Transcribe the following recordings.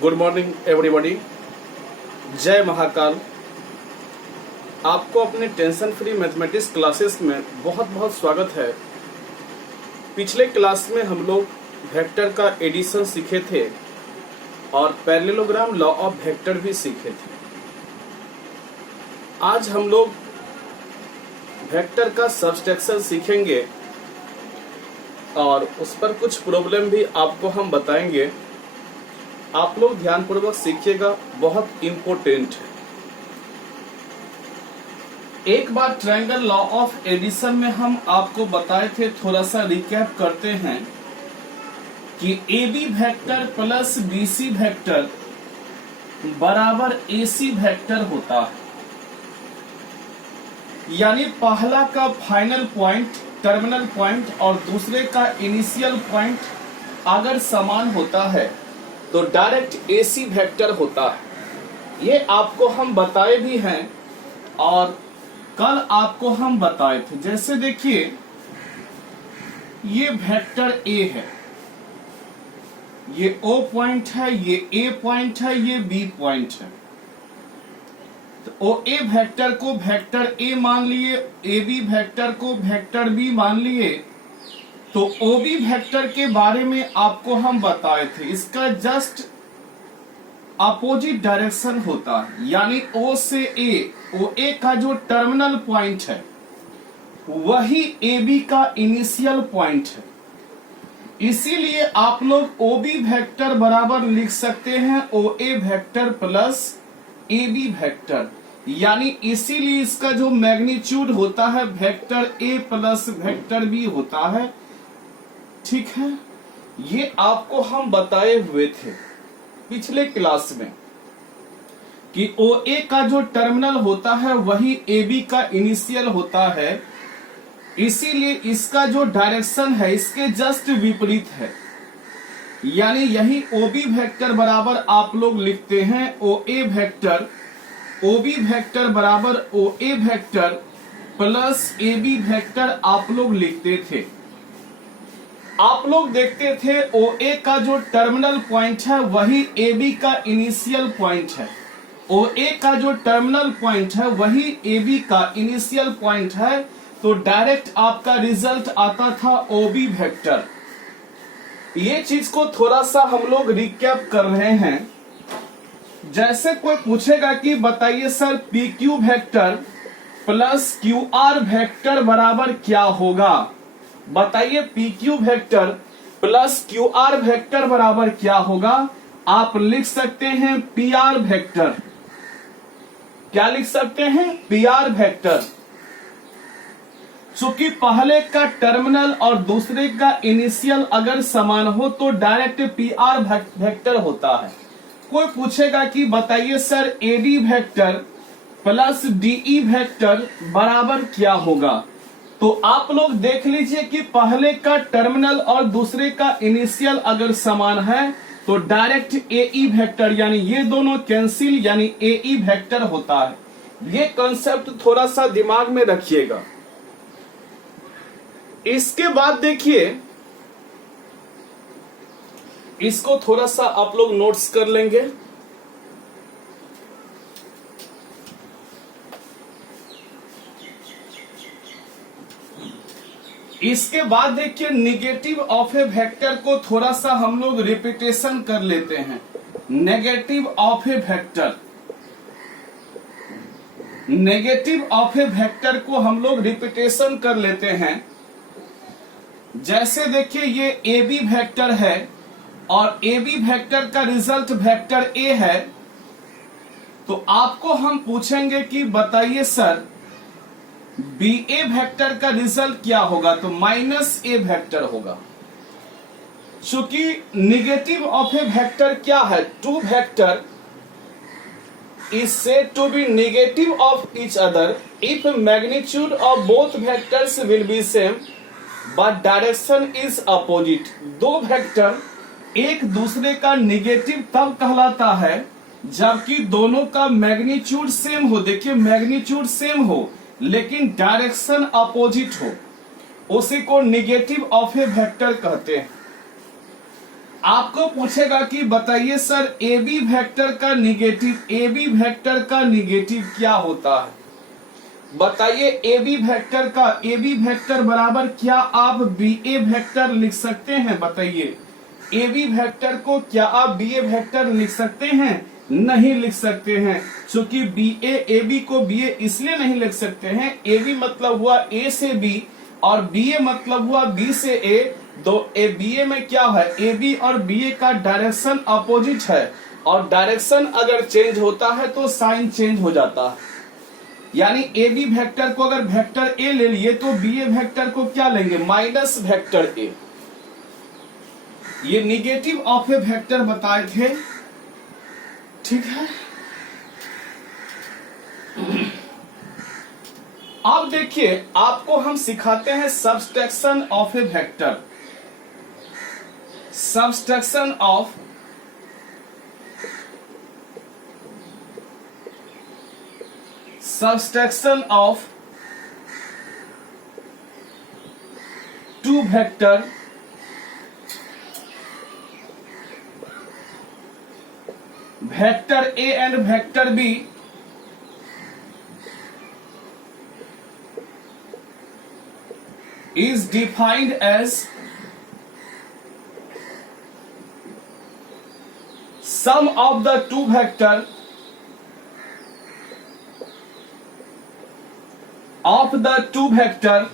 Good morning everybody. जय महाकाल। आपको अपने टेंशन फ्री मैथमेटिक्स क्लासेस में बहुत बहुत स्वागत है। पिछले क्लास में हम लोग वेक्टर का एडिशन सीखे थे और पैरेललोग्राम लॉ ऑफ वेक्टर भी सीखे थे। आज हम लोग वेक्टर का सब्सट्रैक्शन सीखेंगे और उस पर कुछ प्रॉब्लम भी आपको हम बताएंगे। आप लोग ध्यानपूर्वक सीखिएगा, बहुत इंपॉर्टेंट है। एक बार ट्रायंगल लॉ ऑफ एडिशन में हम आपको बताए थे, थोड़ा सा रिकैप करते हैं कि AB vector plus BC vector बराबर AC वेक्टर होता है। यानी पहला का फाइनल पॉइंट टर्मिनल पॉइंट और दूसरे का इनिशियल पॉइंट अगर समान होता है तो डायरेक्ट AC वेक्टर होता है। ये आपको हम बताए भी हैं और कल आपको हम बताए थे। जैसे देखिए, ये वेक्टर A है, ये O पॉइंट है, ये A पॉइंट है, ये B पॉइंट है। तो OA वेक्टर को वेक्टर A मान लिए, AB वेक्टर को वेक्टर B मान लिए। तो OB वेक्टर के बारे में आपको हम बताए थे, इसका जस्ट अपोजिट डायरेक्शन होता है। यानी O से A, OA का जो टर्मिनल पॉइंट है वही AB का इनिशियल पॉइंट है। इसीलिए आप लोग OB वेक्टर बराबर लिख सकते हैं OA vector plus AB vector. यानी इसीलिए इसका जो मैग्नीट्यूड होता है vector A plus vector B होता है। ठीक है, ये आपको हम बताए हुए थे पिछले क्लास में कि OA का जो टर्मिनल होता है वही AB का इनिशियल होता है। इसीलिए इसका जो डायरेक्शन है इसके जस्ट विपरीत है। यानी यही OB वेक्टर बराबर आप लोग लिखते हैं OA वेक्टर, OB वेक्टर बराबर OA vector plus AB vector आप लोग लिखते थे। आप लोग देखते थे OA का जो टर्मिनल पॉइंट है वही AB का इनिशियल पॉइंट है। OA का जो टर्मिनल पॉइंट है वही AB का इनिशियल पॉइंट है। तो डायरेक्ट आपका रिजल्ट आता था OB वेक्टर। ये चीज को थोड़ा सा हम लोग रिकैप कर रहे हैं। जैसे कोई पूछेगा कि बताइए sir PQ vector plus QR vector बराबर क्या होगा, बताइए PQ vector plus QR vector बराबर क्या होगा। आप लिख सकते हैं PR वेक्टर। क्या लिख सकते हैं? PR vector. चूंकि पहले का टर्मिनल और दूसरे का इनिशियल अगर समान हो तो डायरेक्ट PR वेक्टर होता है। कोई पूछेगा कि बताइए sir AD vector plus DE vector बराबर क्या होगा, तो आप लोग देख लीजिए कि पहले का टर्मिनल और दूसरे का इनिशियल अगर समान है तो डायरेक्ट AE वेक्टर, यानी ये दोनों कैंसिल, यानी AE वेक्टर होता है। ये कॉन्सेप्ट थोड़ा सा दिमाग में रखिएगा। इसके बाद देखिए, इसको थोड़ा सा आप लोग नोट्स कर लेंगे। इसके बाद देखिए, निगेटिव ऑफ ए वेक्टर को थोड़ा सा हम लोग रिपीटेशन कर लेते हैं। Negative of a vector, negative of a vector को हम लोग रिपीटेशन कर लेते हैं। जैसे देखिए, ये AB वेक्टर है और AB वेक्टर का रिजल्ट वेक्टर A है। तो आपको हम पूछेंगे कि बताइए सर BA वेक्टर का रिजल्ट क्या होगा, तो माइनस A वेक्टर होगा। चूंकि निगेटिव ऑफ ए वेक्टर क्या है, two vector is said to be negative of each other if magnitude of both vectors will be same but direction is opposite। दो vector एक दूसरे का निगेटिव तब कहलाता है जबकि दोनों का मैग्नीट्यूड सेम हो। देखिए, मैग्नीट्यूड सेम हो लेकिन डायरेक्शन अपोजिट हो, उसी को निगेटिव ऑफ ए वेक्टर कहते हैं। आपको पूछेगा कि बताइए सर ए बी वेक्टर का निगेटिव, ए बी वेक्टर का निगेटिव क्या होता है? बताइए ए बी वेक्टर का, ए बी वेक्टर बराबर क्या आप बी ए वेक्टर लिख सकते हैं? बताइए ए बी वेक्टर को क्या आप बी ए वेक्टर लिख सकते हैं? नहीं लिख सकते हैं, क्योंकि बी ए बी को बी ए इसलिए नहीं लिख सकते हैं, ए बी मतलब हुआ ए से बी और बी ए मतलब हुआ बी से ए। दो ए बी ए में क्या है, ए बी और बी ए का डायरेक्शन अपोजिट है और डायरेक्शन अगर चेंज होता है तो साइन चेंज हो जाता है। यानी ए बी वेक्टर को अगर वेक्टर ए ले लिए तो बी ए वेक्टर को क्या लेंगे? Minus vector A. ये निगेटिव ऑफ ए वेक्टर बताए थे, ठीक है। अब देखिए आपको हम सिखाते हैं subtraction of a vector, subtraction of two vector vector A and vector B is defined as sum of the two vector of the two vector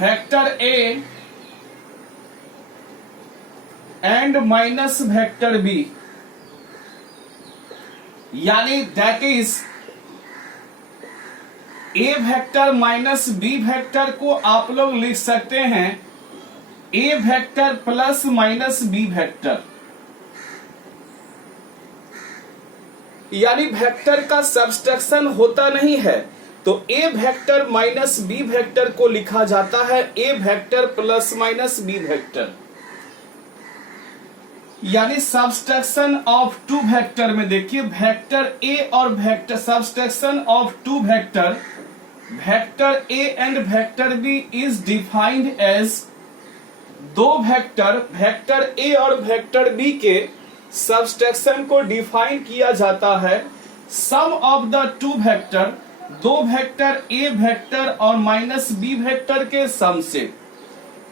vector A and minus vector B, यानी that is A vector minus B vector को आप लोग लिख सकते हैं A vector plus minus B vector. यानी vector का subtraction होता नहीं है तो A vector minus B vector को लिखा जाता है A vector plus minus B vector. यानी सब्सट्रैक्शन ऑफ टू वेक्टर में देखिए वेक्टर ए और vector, subtraction of two vector vector A and vector B is defined as दो वेक्टर वेक्टर ए और वेक्टर बी के सब्सट्रैक्शन को define किया जाता है sum of the two vector, दो वेक्टर ए वेक्टर और माइनस बी वेक्टर के सम से।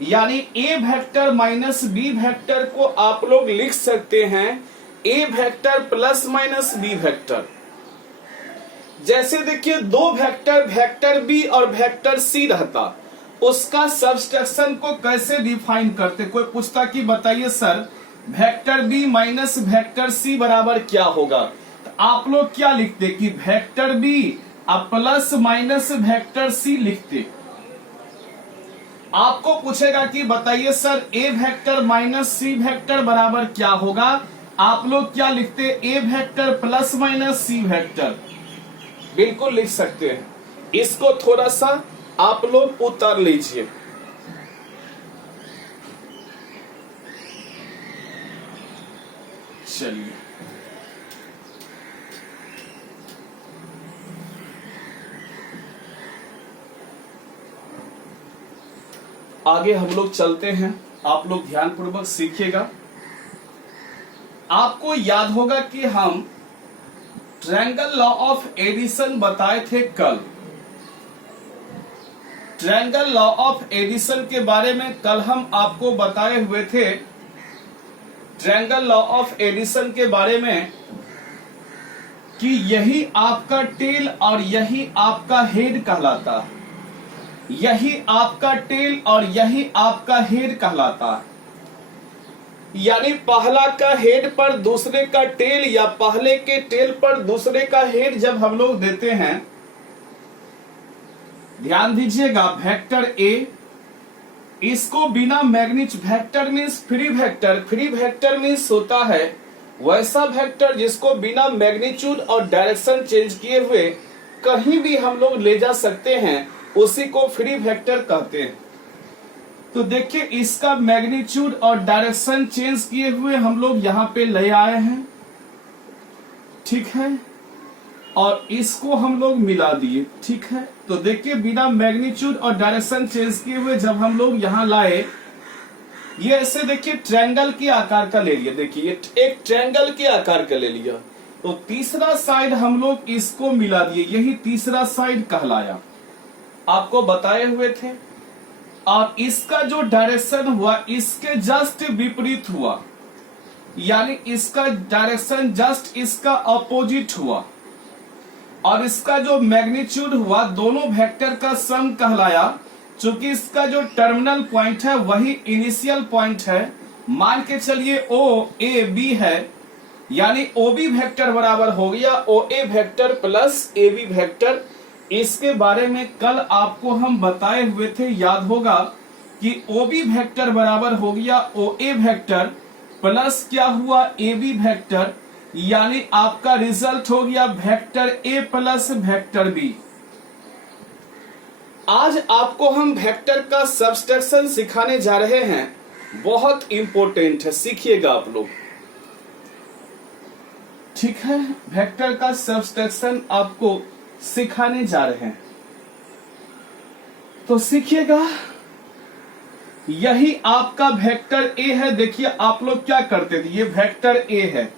यानी A vector minus B vector को आप लोग लिख सकते हैं A vector plus minus B vector. जैसे देखिए दो वेक्टर वेक्टर बी और वेक्टर सी रहता, उसका सब्सट्रैक्शन को कैसे डिफाइन करते? कोई पूछता कि बताइए sir vector B minus vector C बराबर क्या होगा, तो आप लोग क्या लिखते कि वेक्टर बी अब प्लस माइनस वेक्टर सी लिखते। आपको पूछेगा कि बताइए sir A vector minus C vector बराबर क्या होगा, आप लोग क्या लिखते? A vector plus minus C vector. बिल्कुल लिख सकते हैं, इसको थोड़ा सा आप लोग उतार लीजिए। चलिए आगे हम लोग चलते हैं, आप लोग ध्यानपूर्वक सीखिएगा। आपको याद होगा कि हम ट्रायंगल लॉ ऑफ एडिशन बताए थे कल। ट्रायंगल लॉ ऑफ एडिशन के बारे में कल हम आपको बताए हुए थे। ट्रायंगल लॉ ऑफ एडिशन के बारे में कि यही आपका टेल और यही आपका हेड कहलाता है, यही आपका टेल और यही आपका हेड कहलाता है। यानी पहला का हेड पर दूसरे का टेल या पहले के टेल पर दूसरे का हेड जब हम लोग देते हैं, ध्यान दीजिएगा वेक्टर ए, इसको बिना magnitude, vector means free vector, free vector means होता है वैसा वेक्टर जिसको बिना मैग्नीट्यूड और डायरेक्शन चेंज किए हुए कहीं भी हम लोग ले जा सकते हैं, उसी को फ्री वेक्टर कहते हैं। तो देखिए इसका मैग्नीट्यूड और डायरेक्शन चेंज किए हुए हम लोग यहाँ पे ले आए हैं, ठीक है। और इसको हम लोग मिला दिए। ठीक है, तो देखिए बिना मैग्नीट्यूड और डायरेक्शन चेंज किए हुए जब हम लोग यहां लाए, ये ऐसे देखिए ट्रायंगल के आकार का ले लिया। देखिए एक ट्रायंगल के आकार का ले लिया, तो तीसरा साइड हम लोग इसको मिला दिए, यही तीसरा साइड कहलाया, आपको बताए हुए थे। और इसका जो डायरेक्शन हुआ इसके जस्ट विपरीत हुआ, यानी इसका डायरेक्शन जस्ट इसका अपोजिट हुआ। और इसका जो मैग्नीट्यूड हुआ दोनों वेक्टर का सम कहलाया, चूंकि इसका जो टर्मिनल पॉइंट है वही इनिशियल पॉइंट है। मान के चलिए ओ ए बी है, यानी ओ बी वेक्टर बराबर हो गया O A vector plus A B vector. इसके बारे में कल आपको हम बताए हुए थे, याद होगा कि ओ बी वेक्टर बराबर हो गया ओ ए वेक्टर प्लस क्या हुआ ए बी वेक्टर, यानी आपका रिजल्ट हो गया vector A plus vector B. आज आपको हम वेक्टर का सब्सट्रैक्शन सिखाने जा रहे हैं, बहुत इंपॉर्टेंट है, सीखिएगा आप लोग। ठीक है, वेक्टर का सब्सट्रैक्शन आपको सिखाने जा रहे हैं, तो सीखिएगा। यही आपका वेक्टर ए है। देखिए आप लोग क्या करते थे, ये वेक्टर ए है,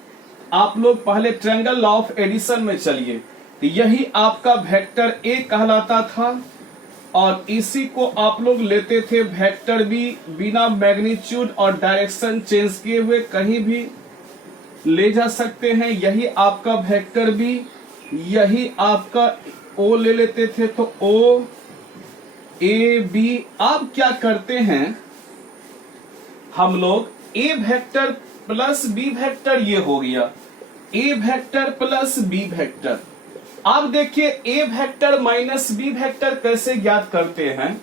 आप लोग पहले ट्रायंगल लॉ ऑफ एडिशन में चलिए, तो यही आपका वेक्टर ए कहलाता था। और इसी को आप लोग लेते थे वेक्टर बी, बिना मैग्नीट्यूड और डायरेक्शन चेंज किए हुए कहीं भी ले जा सकते हैं। यही आपका वेक्टर बी, यही आपका ओ ले लेते थे, तो ओ ए बी। अब क्या करते हैं हम लोग, A vector plus B vector, ये हो गया ए वेक्टर प्लस बी वेक्टर। अब देखिए ए वेक्टर माइनस बी वेक्टर कैसे ज्ञात करते हैं।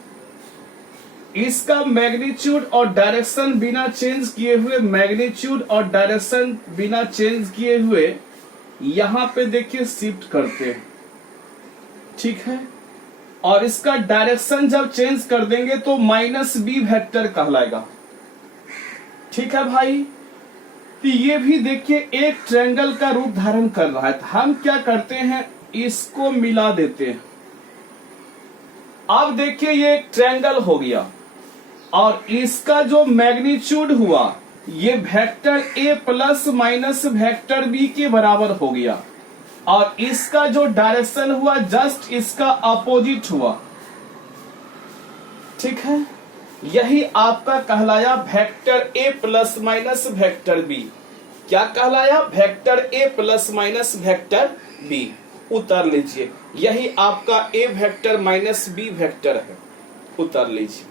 इसका मैग्नीट्यूड और डायरेक्शन बिना चेंज किए हुए, मैग्नीट्यूड और डायरेक्शन बिना चेंज किए हुए यहां पे देखिए शिफ्ट करते हैं। ठीक है, और इसका डायरेक्शन जब चेंज कर देंगे तो माइनस बी वेक्टर कहलाएगा। ठीक है भाई, तो ये भी देखिए एक ट्रायंगल का रूप धारण कर रहा है। तो हम क्या करते हैं, इसको मिला देते हैं। अब देखिए ये एक ट्रायंगल हो गया, और इसका जो मैग्नीट्यूड हुआ ये vector A plus minus vector B के बराबर हो गया, और इसका जो डायरेक्शन हुआ जस्ट इसका अपोजिट हुआ। ठीक है, यही आपका कहलाया vector A plus minus vector B. क्या कहलाया, vector A plus minus vector B. उतार लीजिए, यही आपका A vector minus B vector है, उतार लीजिए।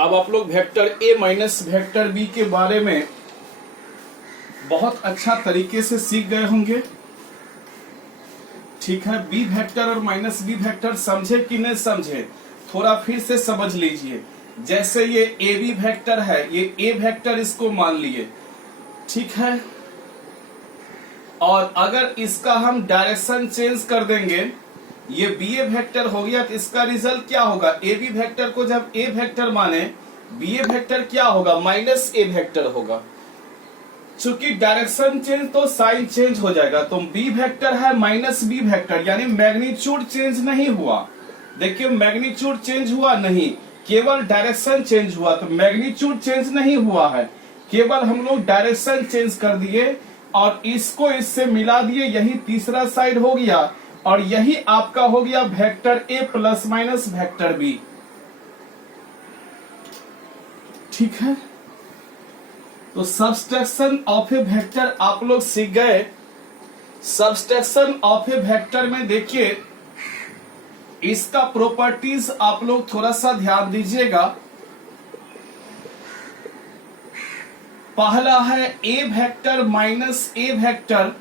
अब आप लोग vector A minus vector B के बारे में बहुत अच्छा तरीके से सीख गए होंगे। ठीक है, बी वेक्टर और माइनस बी वेक्टर समझे कि नहीं समझे, थोड़ा फिर से समझ लीजिए। जैसे ये ए बी वेक्टर है, ये ए वेक्टर इसको मान लिए। ठीक है, और अगर इसका हम डायरेक्शन चेंज कर देंगे, ये बी ए वेक्टर हो गया, तो इसका रिजल्ट क्या होगा, ए बी वेक्टर को जब ए वेक्टर माने, बी ए वेक्टर क्या होगा, माइनस ए वेक्टर होगा। चूंकि डायरेक्शन चेंज तो साइन चेंज हो जाएगा, तो बी वेक्टर है माइनस बी वेक्टर, यानी मैग्नीट्यूड चेंज नहीं हुआ। देखिए मैग्नीट्यूड चेंज हुआ नहीं, केवल डायरेक्शन चेंज हुआ। तो मैग्नीट्यूड चेंज नहीं हुआ है, केवल हम लोग डायरेक्शन चेंज कर दिए और इसको इससे मिला दिए, यही तीसरा साइड हो गया। और यही आपका हो गया vector A plus minus vector B. ठीक है, तो सब्सट्रैक्शन ऑफ ए वेक्टर आप लोग सीख गए। सब्सट्रैक्शन ऑफ ए वेक्टर में देखिए इसका प्रॉपर्टीज आप लोग थोड़ा सा ध्यान दीजिएगा। पहला है A vector minus A vector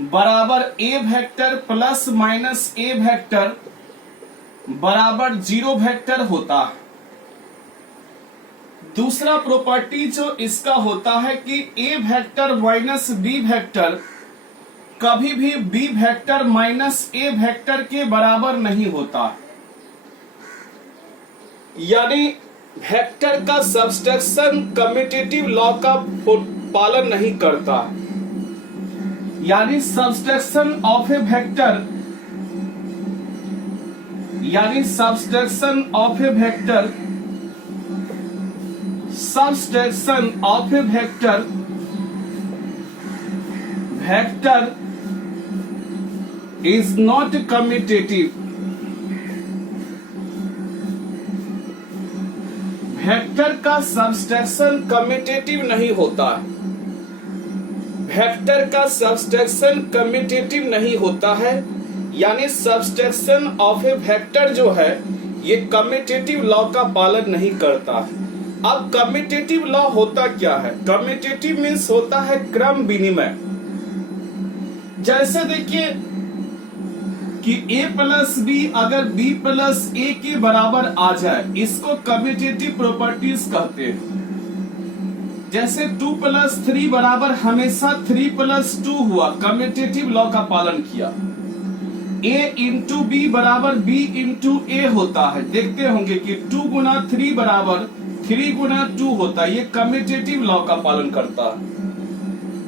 बराबर ए vector plus minus A vector बराबर 0 वेक्टर होता है। दूसरा प्रॉपर्टी जो इसका होता है कि ए वेक्टर माइनस बी वेक्टर कभी भी B vector minus A vector के बराबर नहीं होता, यानी वेक्टर का सब्सट्रैक्शन कम्यूटेटिव लॉ का पालन नहीं करता, यानी सब्सट्रैक्शन ऑफ ए वेक्टर, यानी subtraction of a vector, subtraction of a vector, vector is not commutative, vector का सब्सट्रैक्शन कम्यूटेटिव नहीं होता, वेक्टर का सब्सट्रैक्शन कम्यूटेटिव नहीं होता है, यानी सब्सट्रैक्शन ऑफ ए वेक्टर जो है ये कम्यूटेटिव लॉ का पालन नहीं करता है। अब कम्यूटेटिव लॉ होता क्या है? कम्यूटेटिव मीन्स होता है क्रम विनिमय। जैसे देखिए कि a प्लस बी अगर b प्लस ए के बराबर आ जाए, इसको कम्यूटेटिव प्रॉपर्टीज कहते हैं। जैसे 2 प्लस 3 बराबर हमेशा 3 प्लस 2 हुआ, कम्यूटेटिव लॉ का पालन किया। a इंटू बी बराबर b इंटू ए होता है, देखते होंगे कि 2 गुना 3 बराबर 3 गुना 2 होता है, ये कम्यूटेटिव लॉ का पालन करता है।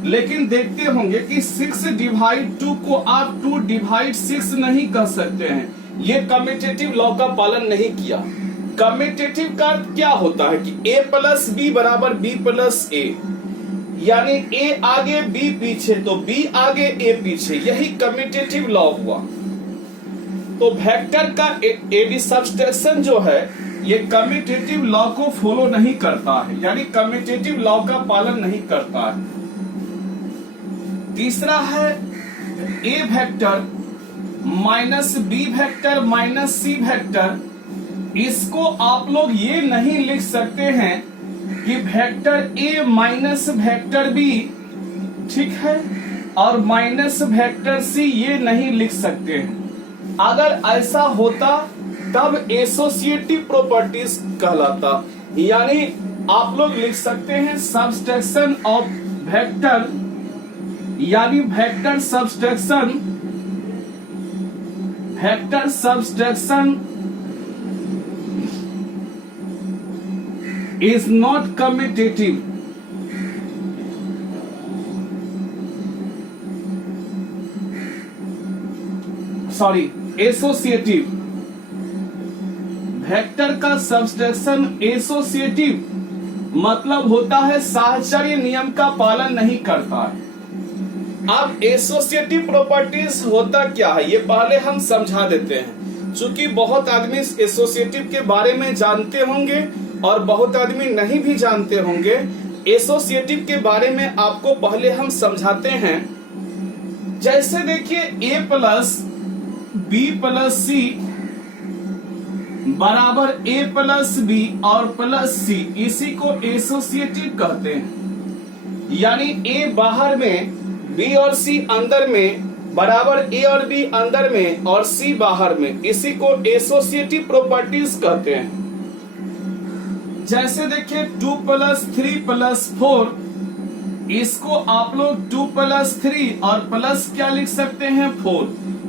लेकिन देखते होंगे कि 6 डिवाइड 2 को आप 2 डिवाइड 6 नहीं कह सकते हैं, ये कम्यूटेटिव लॉ का पालन नहीं किया। कम्यूटेटिव का अर्थ क्या होता है कि a प्लस बी बराबर b प्लस ए, यानी a आगे b पीछे तो b आगे a पीछे, यही कम्यूटेटिव लॉ हुआ। तो वेक्टर का एडी सब्सट्रैक्शन जो है ये कम्यूटेटिव लॉ को फॉलो नहीं करता है, यानी कम्यूटेटिव लॉ का पालन नहीं करता है। तीसरा है A vector minus B vector minus C vector, इसको आप लोग ये नहीं लिख सकते हैं कि vector A minus vector B, ठीक है, और माइनस वेक्टर सी ये नहीं लिख सकते हैं। अगर ऐसा होता तब एसोसिएटिव प्रॉपर्टीज कहलाता, यानी आप लोग लिख सकते हैं सब्सट्रैक्शन ऑफ वेक्टर, यानी vector subtraction is not commutative, sorry associative. Vector का सब्सट्रैक्शन एसोसिएटिव मतलब होता है साहचर्य नियम का पालन नहीं करता है। अब एसोसिएटिव प्रॉपर्टीज होता क्या है ये पहले हम समझा देते हैं, चूंकि बहुत आदमी एसोसिएटिव के बारे में जानते होंगे और बहुत आदमी नहीं भी जानते होंगे। एसोसिएटिव के बारे में आपको पहले हम समझाते हैं। जैसे देखिए a प्लस बी प्लस सी बराबर a प्लस बी और प्लस सी, इसी को एसोसिएटिव कहते हैं। यानी a बाहर में b और c अंदर में बराबर a और b अंदर में और c बाहर में, इसी को एसोसिएटिव प्रॉपर्टीज कहते हैं। जैसे देखिए 2 प्लस 3 प्लस 4, इसको आप लोग 2 प्लस 3 और प्लस क्या लिख सकते हैं 4,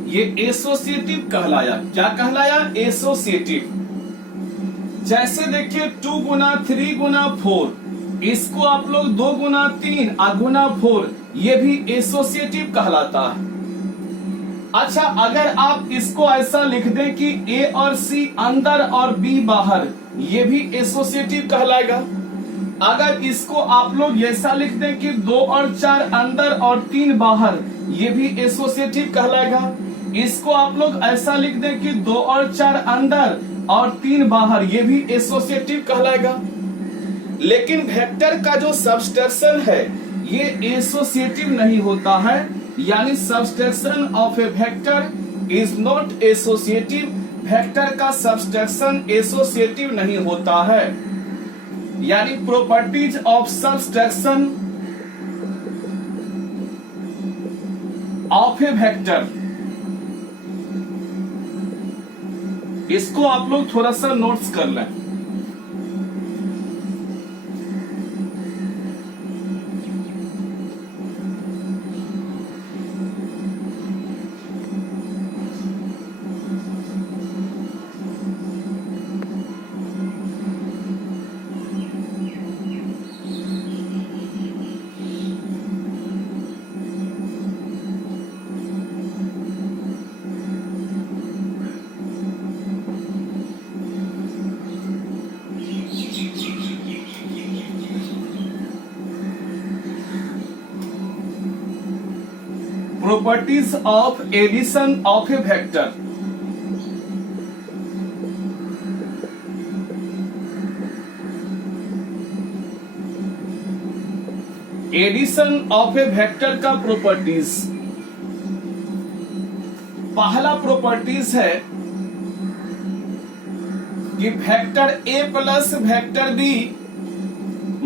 ये एसोसिएटिव कहलाया। क्या कहलाया? एसोसिएटिव। जैसे देखिए 2 गुना 3 गुना 4, इसको आप लोग 2 गुना 3 गुना 4, ये भी एसोसिएटिव कहलाता है। अच्छा, अगर आप इसको ऐसा लिख दें कि a और c अंदर और b बाहर, ये भी एसोसिएटिव कहलाएगा। अगर इसको आप लोग ऐसा लिख दें कि 2 और 4 अंदर और 3 बाहर, ये भी एसोसिएटिव कहलाएगा। इसको आप लोग ऐसा लिख दें कि 2 और 4 अंदर और 3 बाहर, ये भी एसोसिएटिव कहलाएगा। लेकिन वेक्टर का जो सब्सट्रैक्शन है ये एसोसिएटिव नहीं होता है, यानी subtraction of a vector is not associative. Vector का सब्सट्रैक्शन एसोसिएटिव नहीं होता है, यानी properties of subtraction of a vector, इसको आप लोग थोड़ा सा नोट्स कर लें। properties of addition of a vector. Addition of a vector का प्रॉपर्टीज, पहला प्रॉपर्टीज है कि vector A plus vector B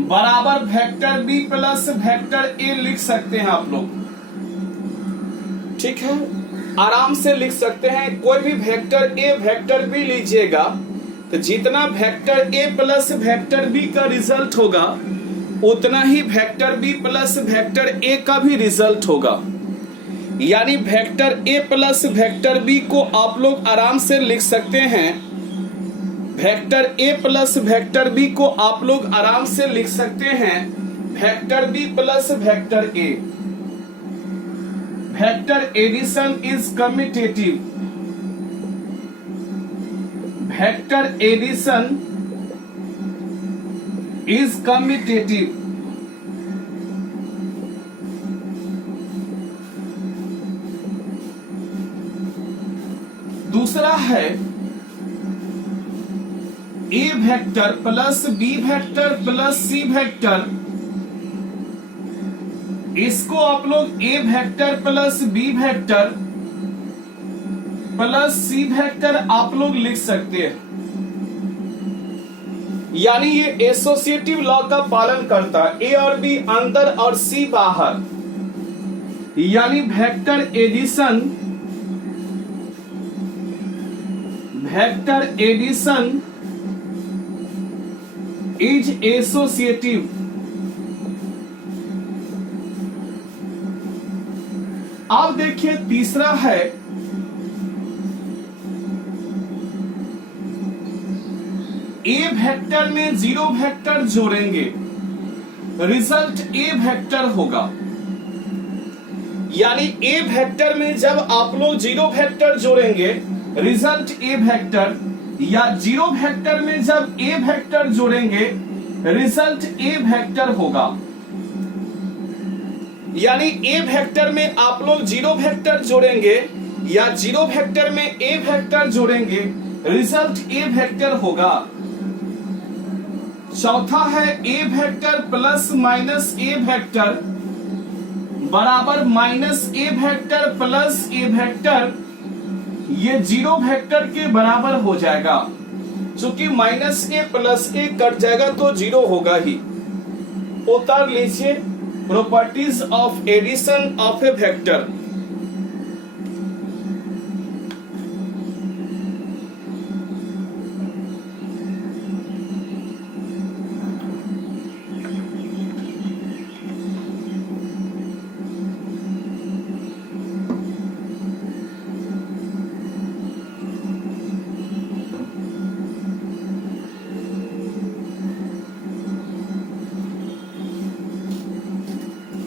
बराबर vector B plus vector A लिख सकते हैं आप लोग। ठीक है, आराम से लिख सकते हैं। कोई भी वेक्टर ए वेक्टर बी लीजिएगा तो जितना vector A plus vector B का रिजल्ट होगा उतना ही vector B plus vector A का भी रिजल्ट होगा। यानी vector A plus vector B को आप लोग आराम से लिख सकते हैं। Vector A plus vector B को आप लोग आराम से लिख सकते हैं vector B plus vector A. Vector addition is commutative. Vector addition is commutative। दूसरा है A vector plus B vector plus C vector, इसको आप लोग A vector plus B vector plus C vector आप लोग लिख सकते हैं। यानी ये एसोसिएटिव लॉ का पालन करता है। ए और बी अंदर और सी बाहर, यानी वेक्टर एडिशन इज एसोसिएटिव। अब देखिए तीसरा है ए वेक्टर में जीरो वेक्टर जोड़ेंगे, रिजल्ट ए वेक्टर होगा। यानी ए वेक्टर में जब आप लोग जीरो वेक्टर जोड़ेंगे रिजल्ट ए वेक्टर, या जीरो वेक्टर में जब ए वेक्टर जोड़ेंगे रिजल्ट ए वेक्टर होगा। यानी ए वेक्टर में आप लोग जीरो वेक्टर जोड़ेंगे या जीरो वेक्टर में ए वेक्टर जोड़ेंगे रिजल्ट ए वेक्टर होगा। चौथा है A vector plus minus A vector बराबर minus A vector plus A vector, ये जीरो वेक्टर के बराबर हो जाएगा। चूंकि minus A plus A cut जाएगा तो जीरो होगा ही। उतार लीजिए properties of addition of a vector.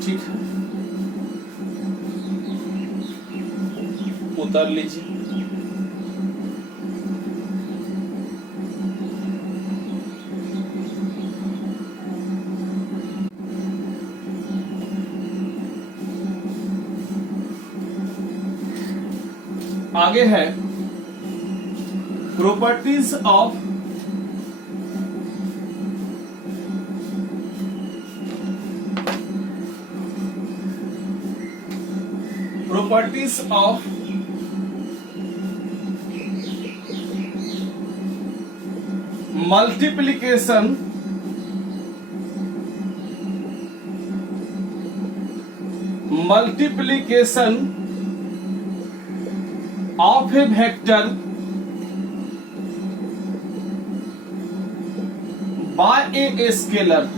ठीक है, उतार लीजिए। आगे है properties of multiplication of a vector by a scalar.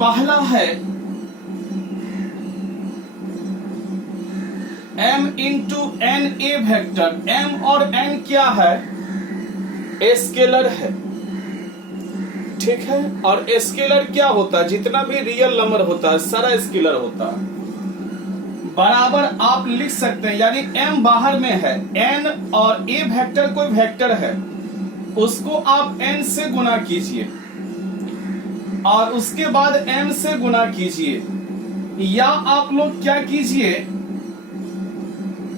पहला है m into N A vector. m और n क्या है? स्केलर है। ठीक है, और स्केलर क्या होता है? जितना भी रियल नंबर होता है सारा स्केलर होता है। बराबर आप लिख सकते हैं, यानी m बाहर में है, n और a वेक्टर कोई वेक्टर है उसको आप n से गुना कीजिए। और उसके बाद m से गुना कीजिए, या आप लोग क्या कीजिए,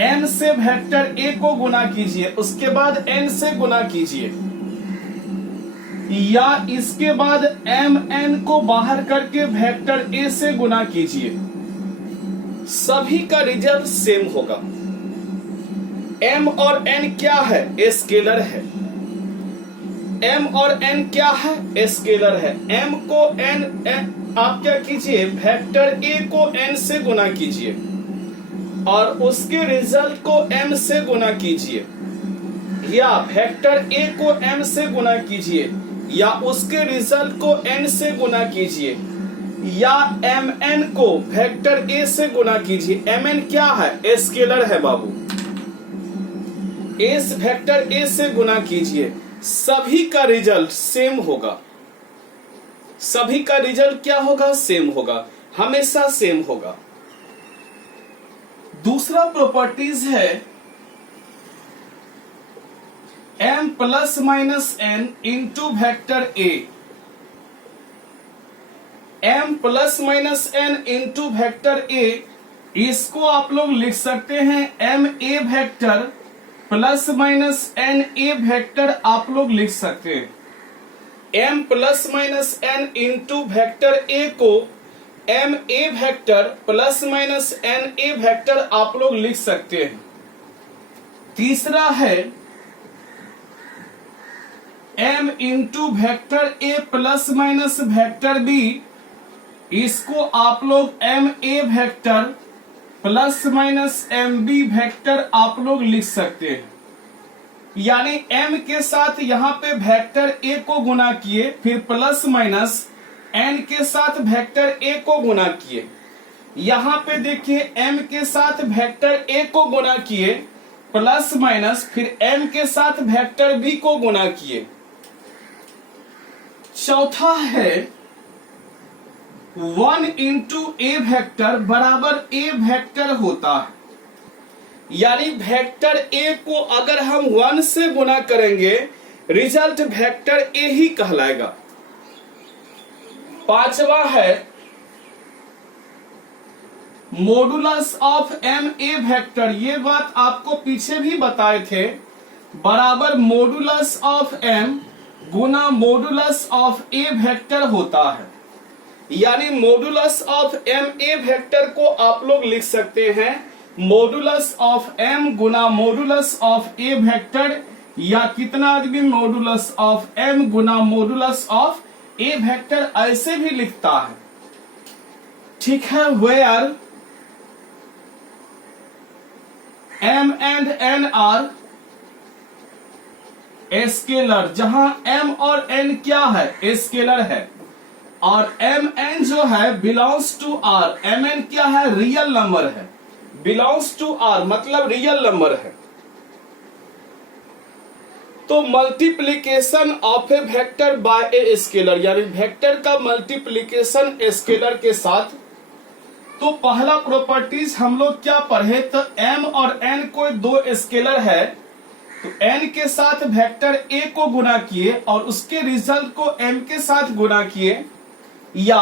m से वेक्टर a को गुना कीजिए, उसके बाद n से गुना कीजिए, या इसके बाद mn को बाहर करके वेक्टर a से गुना कीजिए। सभी का रिजल्ट सेम होगा। m और n क्या है? स्केलर है। m और n क्या है? स्केलर है। m को n आप क्या कीजिए, वेक्टर a को n से गुना कीजिए और उसके रिजल्ट को m से गुना कीजिए, या वेक्टर a को m से गुना कीजिए या उसके रिजल्ट को n से गुना कीजिए, या mn को वेक्टर a से गुना कीजिए। mn क्या है? स्केलर है बाबू। इस वेक्टर a से गुना कीजिए, सभी का रिजल्ट सेम होगा। सभी का रिजल्ट क्या होगा? सेम होगा, हमेशा सेम होगा। दूसरा प्रॉपर्टीज है m plus minus n into vector a। m plus minus n into vector a, इसको आप लोग लिख सकते हैं m a vector plus minus n a vector आप लोग लिख सकते हैं। m plus minus n into vector a को m a vector plus minus n a vector आप लोग लिख सकते हैं। तीसरा है m into vector a plus minus vector b, इसको आप लोग m a vector plus minus m b vector आप लोग लिख सकते हैं। यानी m के साथ यहाँ पे वेक्टर a को गुना किए, फिर प्लस माइनस n के साथ वेक्टर a को गुना किए। यहाँ पे देखिए m के साथ वेक्टर a को गुना किए, प्लस माइनस फिर m के साथ वेक्टर b को गुना किए। चौथा है 1 इंटू a वेक्टर बराबर a वेक्टर होता है। यानी वेक्टर a को अगर हम 1 से गुना करेंगे, रिजल्ट वेक्टर a ही कहलाएगा। पांचवा है modulus of m a vector, ये बात आपको पीछे भी बताए थे, बराबर मॉडुलस ऑफ m गुना मॉडुलस ऑफ a वेक्टर होता है। यानी modulus of m a vector को आप लोग लिख सकते हैं मॉडुलस ऑफ m गुना मॉडुलस ऑफ a वेक्टर, या कितना आदमी मॉडुलस ऑफ m गुना मॉडुलस ऑफ a वेक्टर ऐसे भी लिखता है। ठीक है। Where m and n are scalar, जहां m और n क्या है? स्केलर है, और mn जो है बिलोंग्स टू r। mn क्या है? रियल नंबर है। बिलोंग्स टू r मतलब रियल नंबर है। तो multiplication of a vector by a scalar, यानी वेक्टर का मल्टीप्लीकेशन स्केलर के साथ। तो पहला प्रॉपर्टीज हम लोग क्या पढ़े? तो m और n कोई दो स्केलर है, तो n के साथ वेक्टर a को गुना किए और उसके रिजल्ट को m के साथ गुना किए, या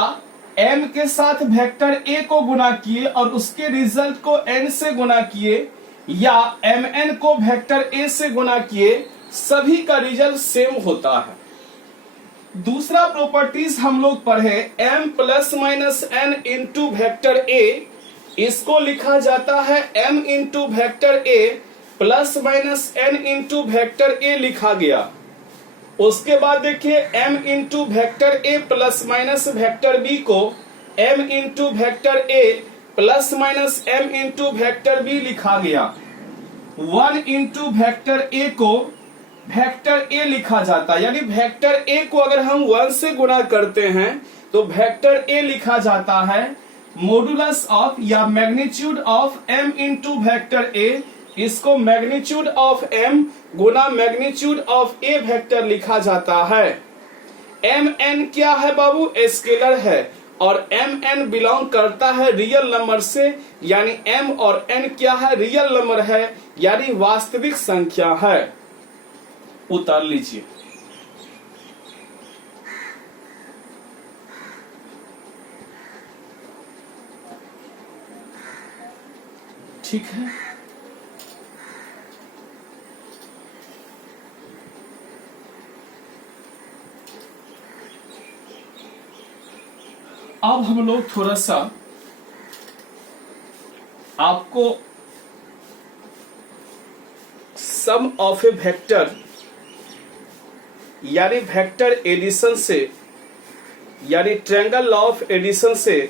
m के साथ वेक्टर a को गुना किए और उसके रिजल्ट को n से गुना किए, या mn को वेक्टर a से गुना किए, सभी का रिजल्ट सेम होता है। दूसरा प्रॉपर्टीज हम लोग पढ़े m plus minus n into vector a, इसको लिखा जाता है m into vector a plus minus n into vector a लिखा गया। उसके बाद देखिए m into vector a plus minus vector b को m into vector a plus minus m into vector b लिखा गया। 1 इंटू वेक्टर a को vector a लिखा जाता है, यानी वेक्टर a को अगर हम 1 से गुणा करते हैं तो वेक्टर a लिखा जाता है मॉडुलस ऑफ या magnitude of m into vector a। इसको magnitude of m Guna magnitude of a vector लिखा जाता है। mn क्या है बाबू? स्केलर है, और mn बिलोंग करता है रियल नंबर से, यानी m और n क्या है? रियल नंबर है, यानी वास्तविक संख्या है। उतार लीजिए। ठीक है, अब हम लोग थोड़ा सा आपको सम ऑफ ए वेक्टर यानी वेक्टर एडिशन से यानी ट्रायंगल लॉ ऑफ एडिशन से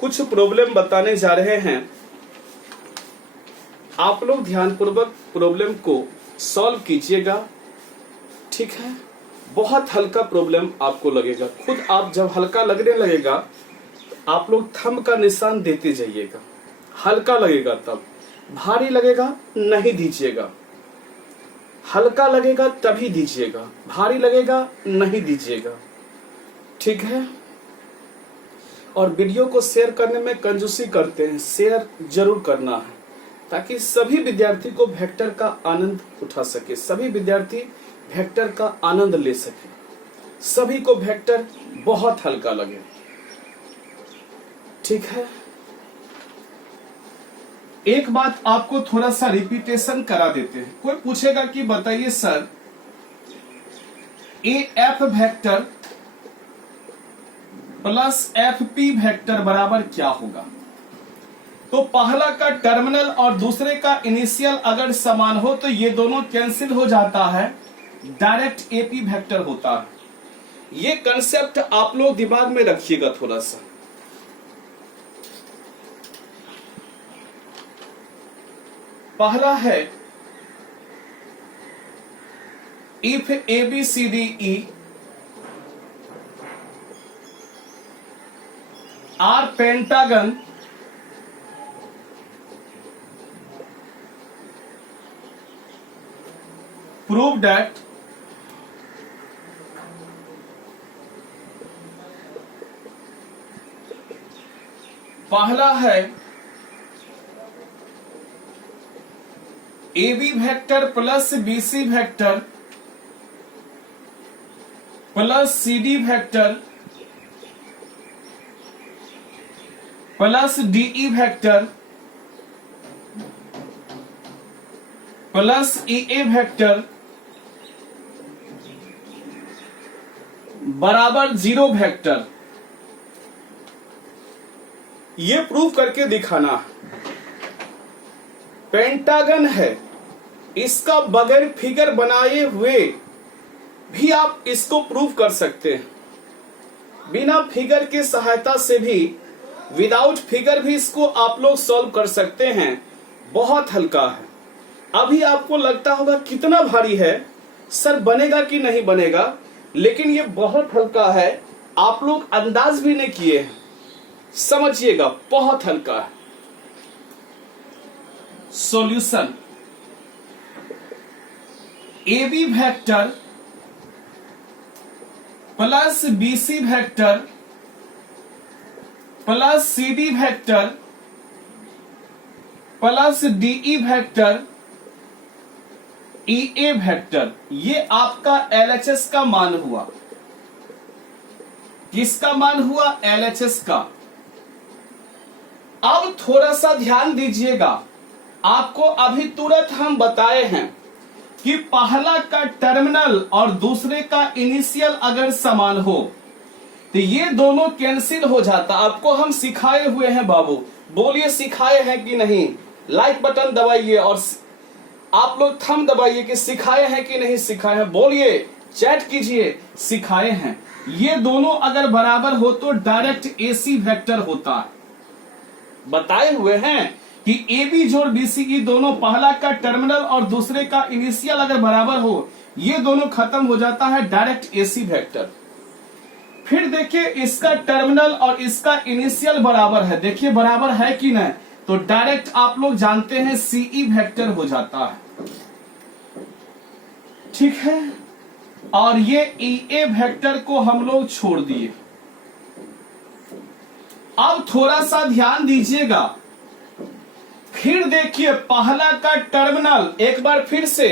कुछ प्रॉब्लम बताने जा रहे हैं। आप लोग ध्यानपूर्वक प्रॉब्लम को सॉल्व कीजिएगा, ठीक है। बहुत हल्का प्रॉब्लम आपको लगेगा, खुद आप जब हल्का लगने लगेगा तो आप लोग थंब का निशान देते जाइएगा। हल्का लगेगा तब, भारी लगेगा नहीं दीजिएगा, हल्का लगेगा तभी दीजिएगा, भारी लगेगा नहीं दीजिएगा, ठीक है। और वीडियो को शेयर करने में कंजूसी करते हैं, शेयर जरूर करना है ताकि सभी विद्यार्थी को वेक्टर का आनंद उठा सके, सभी विद्यार्थी वेक्टर का आनंद ले सके, सभी को वेक्टर बहुत हल्का लगे, ठीक है। एक बात आपको थोड़ा सा रिपीटेशन करा देते हैं। कोई पूछेगा कि बताइए sir A F vector plus F P vector बराबर क्या होगा। तो पहला का टर्मिनल और दूसरे का इनिशियल अगर समान हो तो ये दोनों कैंसिल हो जाता है, डायरेक्ट एपी वेक्टर होता है। ये कंसेप्ट आप लोग दिमाग में रखिएगा थोड़ा सा। पहला है if A B C D E are pentagon prove that पहला है A B vector plus B C vector plus C D vector plus D E vector plus E A vector बराबर 0 वेक्टर। ये प्रूव करके दिखाना। Pentagon है, इसका बगैर figure बनाए हुए भी आप इसको प्रूव कर सकते हैं, बिना फिगर की सहायता से भी, विदाउट फिगर भी इसको आप लोग सॉल्व कर सकते हैं। बहुत हल्का है। अभी आपको लगता होगा कितना भारी है सर, बनेगा कि नहीं बनेगा, लेकिन ये बहुत हल्का है, आप लोग अंदाज भी नहीं किए हैं। समझिएगा, बहुत हल्का है। Solution A B vector plus B C vector plus C D vector plus D E vector E A vector, ये आपका एलएचएस का मान हुआ। किसका मान हुआ? एलएचएस का। अब थोड़ा सा ध्यान दीजिएगा, आपको अभी तुरंत हम बताए हैं कि पहला का टर्मिनल और दूसरे का इनिशियल अगर समान हो तो ये दोनों कैंसिल हो जाता। आपको हम सिखाए हुए हैं बाबू, बोलिए सिखाए हैं कि नहीं। लाइक बटन दबाइए और आप लोग थंब दबाइए कि सिखाए हैं कि नहीं सिखाए हैं। बोलिए, चैट कीजिए, सिखाए हैं। ये दोनों अगर बराबर हो तो डायरेक्ट एसी वेक्टर होता है। बताए हुए हैं कि ए बी जोड़ बी सी ई दोनों, पहला का टर्मिनल और दूसरे का इनिशियल अगर बराबर हो, ये दोनों खत्म हो जाता है, डायरेक्ट एसी वेक्टर। फिर देखिए, इसका टर्मिनल और इसका इनिशियल बराबर है, देखिए बराबर है कि नहीं, तो डायरेक्ट आप लोग जानते हैं सीई वेक्टर हो जाता है, ठीक है। और ये ई ए वेक्टर को हम लोग छोड़ दिए। अब थोड़ा सा ध्यान दीजिएगा, फिर देखिए पहला का टर्मिनल एक बार फिर से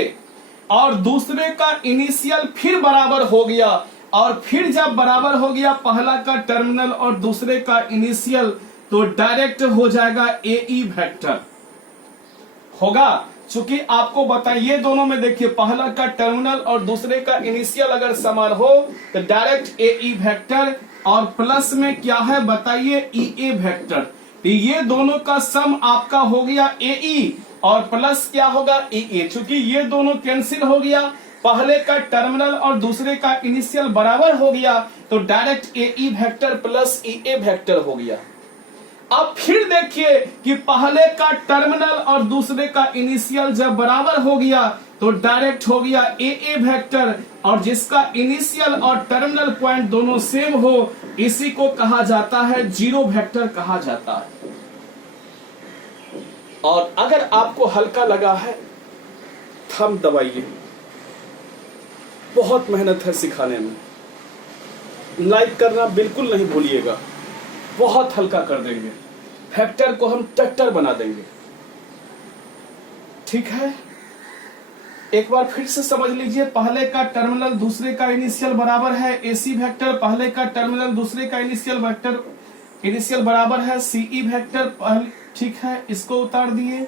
और दूसरे का इनिशियल फिर बराबर हो गया, और फिर जब बराबर हो गया पहला का टर्मिनल और दूसरे का इनिशियल, तो डायरेक्ट हो जाएगा एई वेक्टर। होगा। चूंकि आपको बताइए दोनों में देखिए पहला का टर्मिनल और दूसरे का इनिशियल अगर समान हो तो डायरेक्ट ए ई वेक्टर, और प्लस में क्या है बताइए ई ए वेक्टर। ये दोनों का सम आपका हो गया ए ई और प्लस क्या होगा ई ए। चूंकि ये दोनों कैंसिल हो गया, पहले का टर्मिनल और दूसरे का इनिशियल बराबर हो गया, तो direct A E vector plus E A vector हो गया। अब फिर देखिए कि पहले का टर्मिनल और दूसरे का इनिशियल जब बराबर हो गया तो डायरेक्ट हो गया ए ए वेक्टर, और जिसका इनिशियल और टर्मिनल पॉइंट दोनों सेम हो इसी को कहा जाता है जीरो वेक्टर कहा जाता है। और अगर आपको हल्का लगा है थंब दबाइए, बहुत मेहनत है सिखाने में, लाइक करना बिल्कुल नहीं भूलिएगा, बहुत हल्का कर देंगे, वेक्टर को हम ट्रैक्टर बना देंगे। ठीक है, एक बार फिर से समझ लीजिए, पहले का टर्मिनल दूसरे का इनिशियल बराबर है एसी वेक्टर, पहले का टर्मिनल दूसरे का इनिशियल बराबर है सीई वेक्टर। ठीक है, इसको उतार दिए,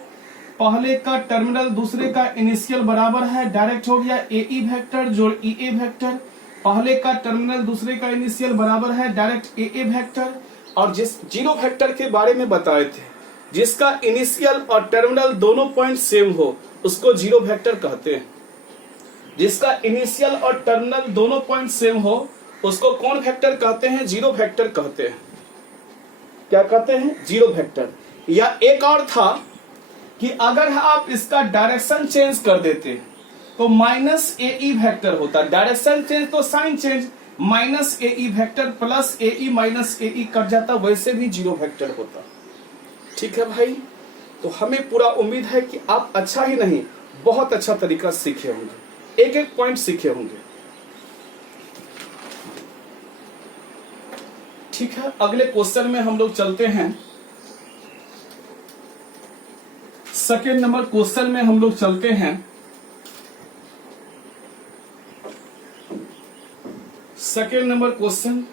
पहले का टर्मिनल दूसरे का इनिशियल बराबर है, डायरेक्ट हो गया ए ई वेक्टर जोड़ ई ए वेक्टर, पहले का टर्मिनल दूसरे का इनिशियल बराबर है, डायरेक्ट ए ए वेक्टर। और जिस जीरो वेक्टर के बारे में बताए थे, जिसका इनिशियल और टर्मिनल दोनों पॉइंट सेम हो उसको जीरो वेक्टर कहते हैं। जिसका इनिशियल और टर्मिनल दोनों पॉइंट सेम हो उसको कौन वेक्टर कहते हैं? जीरो वेक्टर कहते हैं। क्या कहते हैं? Zero vector. या एक और था कि अगर आप इसका डायरेक्शन चेंज कर देते तो माइनस ए ई वेक्टर होता, डायरेक्शन चेंज तो sign change, minus A E vector plus A E minus A E cut जाता, वैसे भी जीरो वेक्टर होता। ठीक है भाई, तो हमें पूरा उम्मीद है कि आप अच्छा ही नहीं बहुत अच्छा तरीका सीखे होंगे, एक एक पॉइंट सीखे होंगे। ठीक है, अगले क्वेश्चन में हम लोग चलते हैं। सेकेंड नंबर क्वेश्चन में हम लोग चलते हैं। Second number question,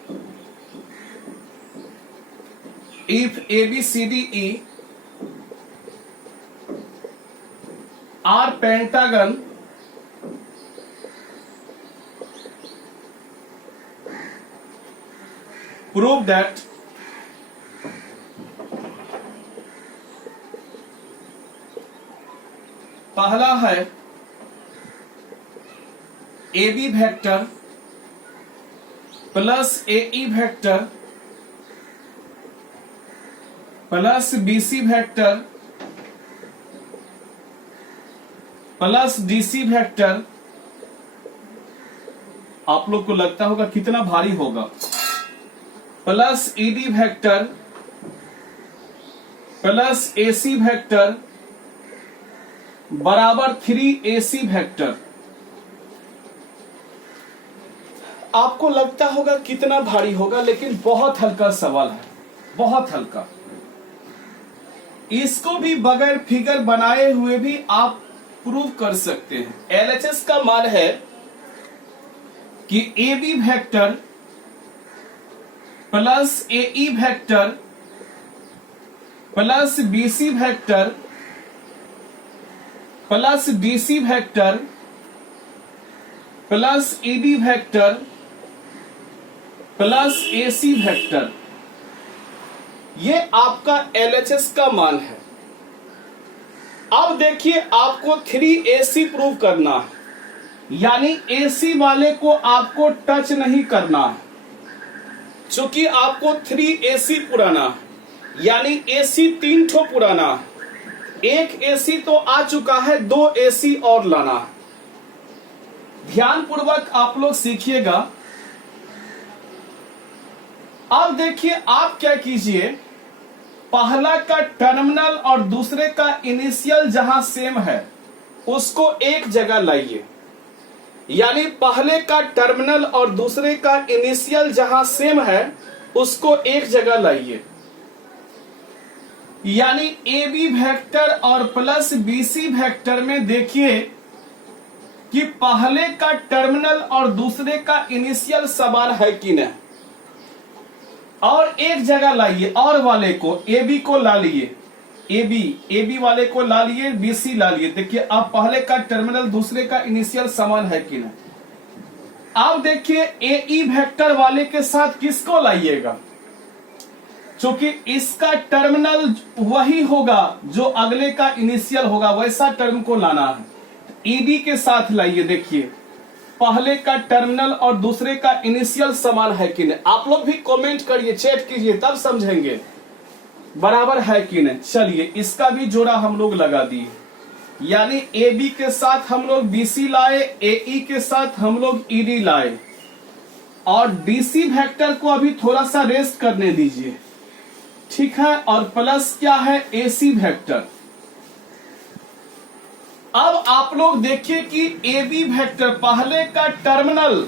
if A B C D E are pentagon prove that पहला है A B vector plus A E vector plus B C vector plus D C vector. आप लोग को लगता होगा कितना भारी होगा, plus E D vector plus A C vector बराबर 3AC वेक्टर। आपको लगता होगा कितना भारी होगा, लेकिन बहुत हल्का सवाल है, बहुत हल्का। इसको भी बगैर फिगर बनाए हुए भी आप प्रूव कर सकते हैं। LHS का मान है कि AB vector plus AE vector plus BC vector plus DC vector plus ED vector plus AC vector, ये आपका LHS का मान है। अब देखिए आपको 3AC प्रूव करना है, यानी AC वाले को आपको टच नहीं करना है, क्योंकि आपको 3AC पुराना है, यानी AC 3 ठो पुराना है, एक AC तो आ चुका है, 2 AC और लाना है। ध्यान पूर्वक आप लोग सीखिएगा। अब देखिए आप क्या कीजिए, पहला का टर्मिनल और दूसरे का इनिशियल जहां सेम है उसको एक जगह लाइए, यानी पहले का टर्मिनल और दूसरे का इनिशियल जहां सेम है उसको एक जगह लाइए, यानी ए बी वेक्टर और प्लस BC वेक्टर में देखिए कि पहले का टर्मिनल और दूसरे का इनिशियल समान है कि नहीं, और एक जगह लाइए और वाले को AB को ला लिए, ए बी वाले को ला लिए, बी सी ला लिए। देखिए अब पहले का टर्मिनल दूसरे का इनिशियल समान है कि नहीं। अब देखिए ए ई वेक्टर वाले के साथ किसको लाइएगा, क्योंकि इसका टर्मिनल वही होगा जो अगले का इनिशियल होगा, वैसा टर्म को लाना है। ईडी के साथ लाइए। देखिए पहले का टर्मिनल और दूसरे का इनिशियल समान है कि नहीं। आप लोग भी कमेंट करिए, चैट कीजिए, तब समझेंगे बराबर है कि नहीं। चलिए इसका भी जोड़ा हम लोग लगा दिए, यानी ए बी के साथ हम लोग बी सी लाए, ए ई के साथ हम लोग ई डी लाए, और डीसी वेक्टर को अभी थोड़ा सा रेस्ट करने दीजिए, ठीक है। और प्लस क्या है, एसी वेक्टर। अब आप लोग देखिए कि ए बी वेक्टर पहले का टर्मिनल